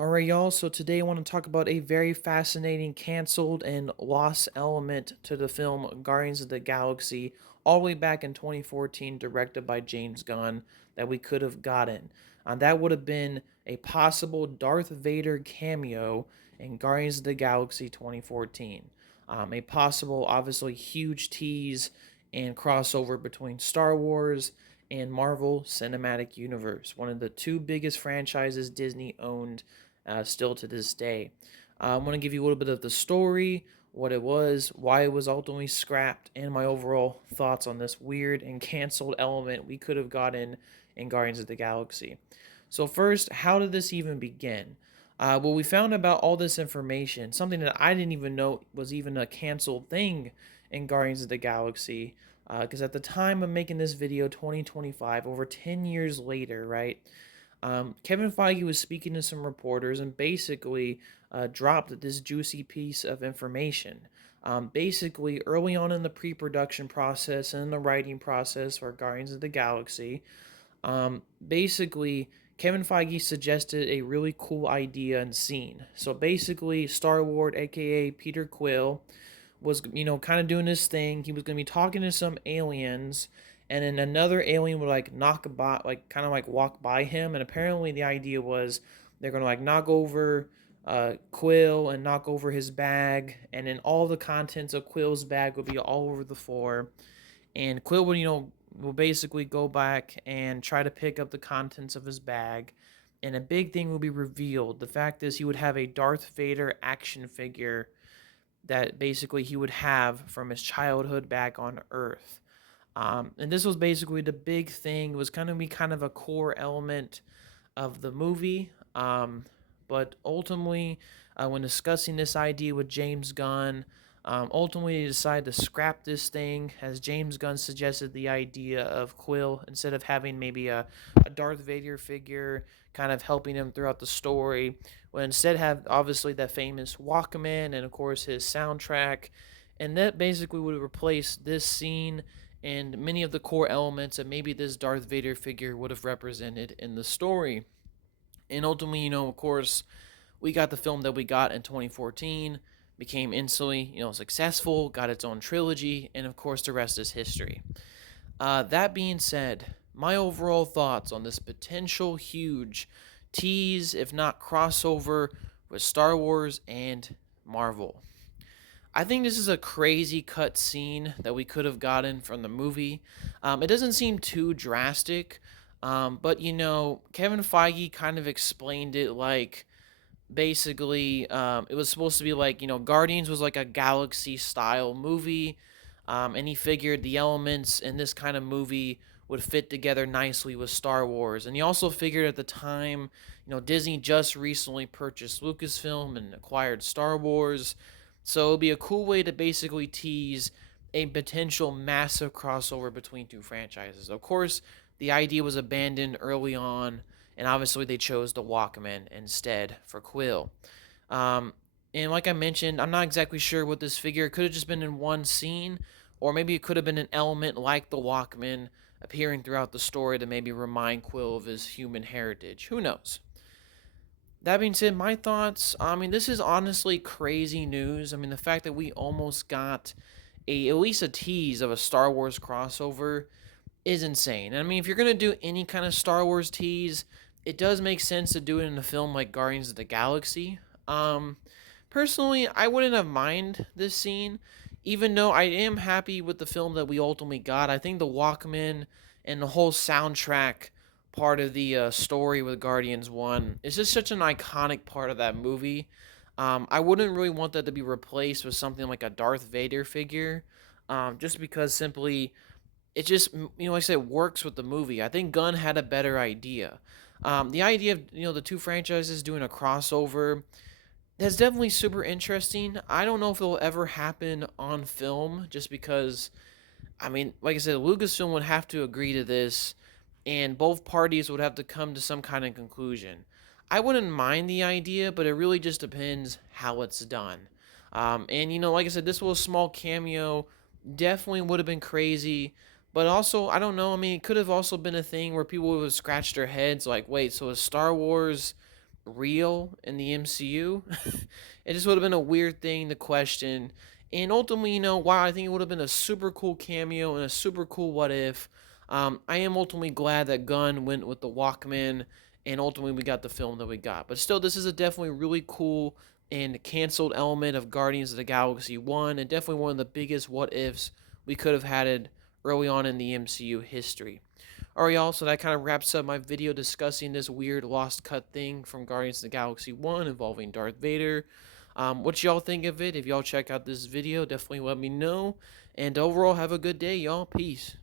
All right, y'all. So today I want to talk about a very fascinating canceled and lost element to the film Guardians of the Galaxy, all the way back in 2014, directed by James Gunn, that we could have gotten. That would have been a possible Darth Vader cameo in Guardians of the Galaxy 2014. A possible, obviously, huge tease and crossover between Star Wars and Marvel Cinematic Universe, one of the two biggest franchises Disney owned still to this day. I want to give you a little bit of the story, what it was, why it was ultimately scrapped, and my overall thoughts on this weird and canceled element we could have gotten in Guardians of the Galaxy. So, first, how did this even begin? Well, we found about all this information, something that I didn't even know was even a canceled thing in Guardians of the Galaxy. Because at the time of making this video, 2025, over 10 years later, right? Kevin Feige was speaking to some reporters and basically dropped this juicy piece of information. Basically, early on in the pre production process and the writing process for Guardians of the Galaxy, basically, Kevin Feige suggested a really cool idea and scene. So basically, Star Lord, aka Peter Quill, was kind of doing this thing. He was going to be talking to some aliens, and then another alien would like knock by, like kind of like walk by him. And apparently, the idea was they're going to like knock over Quill and knock over his bag, and then all the contents of Quill's bag would be all over the floor. And Quill would will basically go back and try to pick up the contents of his bag. And a big thing will be revealed. The fact is, he would have a Darth Vader action figure that basically he would have from his childhood back on Earth. And this was basically the big thing. It was kind of be kind of a core element of the movie. But ultimately, when discussing this idea with James Gunn, ultimately they decided to scrap this thing, as James Gunn suggested the idea of Quill, instead of having maybe a Darth Vader figure kind of helping him throughout the story, would instead have obviously that famous Walkman and of course his soundtrack, and that basically would replace this scene and many of the core elements that maybe this Darth Vader figure would have represented in the story. And ultimately, of course, we got the film that we got in 2014, became instantly, successful, got its own trilogy, and of course, the rest is history. That being said, my overall thoughts on this potential huge tease, if not crossover, with Star Wars and Marvel. I think this is a crazy cut scene that we could have gotten from the movie. It doesn't seem too drastic, but Kevin Feige kind of explained it like basically it was supposed to be like, Guardians was like a galaxy style movie, and he figured the elements in this kind of movie would fit together nicely with Star Wars. And he also figured at the time, Disney just recently purchased Lucasfilm and acquired Star Wars, so it would be a cool way to basically tease a potential massive crossover between two franchises. Of course, the idea was abandoned early on, and obviously they chose the Walkman instead for Quill. And like I mentioned, I'm not exactly sure what this figure could have just been in one scene, or maybe it could have been an element like the Walkman appearing throughout the story to maybe remind Quill of his human heritage. Who knows? That being said, my thoughts, I mean, this is honestly crazy news. I mean, the fact that we almost got at least a tease of a Star Wars crossover is insane. I mean, if you're going to do any kind of Star Wars tease, it does make sense to do it in a film like Guardians of the Galaxy. Personally, I wouldn't have mind this scene, even though I am happy with the film that we ultimately got. I think the Walkman and the whole soundtrack part of the story with Guardians 1 is just such an iconic part of that movie. I wouldn't really want that to be replaced with something like a Darth Vader figure, just because simply it just, like I said, works with the movie. I think Gunn had a better idea. The idea of the two franchises doing a crossover, that's definitely super interesting. I don't know if it'll ever happen on film, just because, I mean, like I said, Lucasfilm would have to agree to this, and both parties would have to come to some kind of conclusion. I wouldn't mind the idea, but it really just depends how it's done. And like I said, this was a small cameo. Definitely would have been crazy, but also I don't know. I mean, it could have also been a thing where people would have scratched their heads like, wait, so is Star Wars real in the MCU. It just would have been a weird thing to question. And ultimately, while I think it would have been a super cool cameo and a super cool what if, I am ultimately glad that Gunn went with the Walkman, and ultimately we got the film that we got. But still, this is a definitely really cool and canceled element of Guardians of the Galaxy 1, and definitely one of the biggest what ifs we could have had it early on in the MCU history. Alright, y'all, so that kind of wraps up my video discussing this weird lost cut thing from Guardians of the Galaxy 1 involving Darth Vader. What y'all think of it? If y'all check out this video, definitely let me know. And overall, have a good day, y'all. Peace.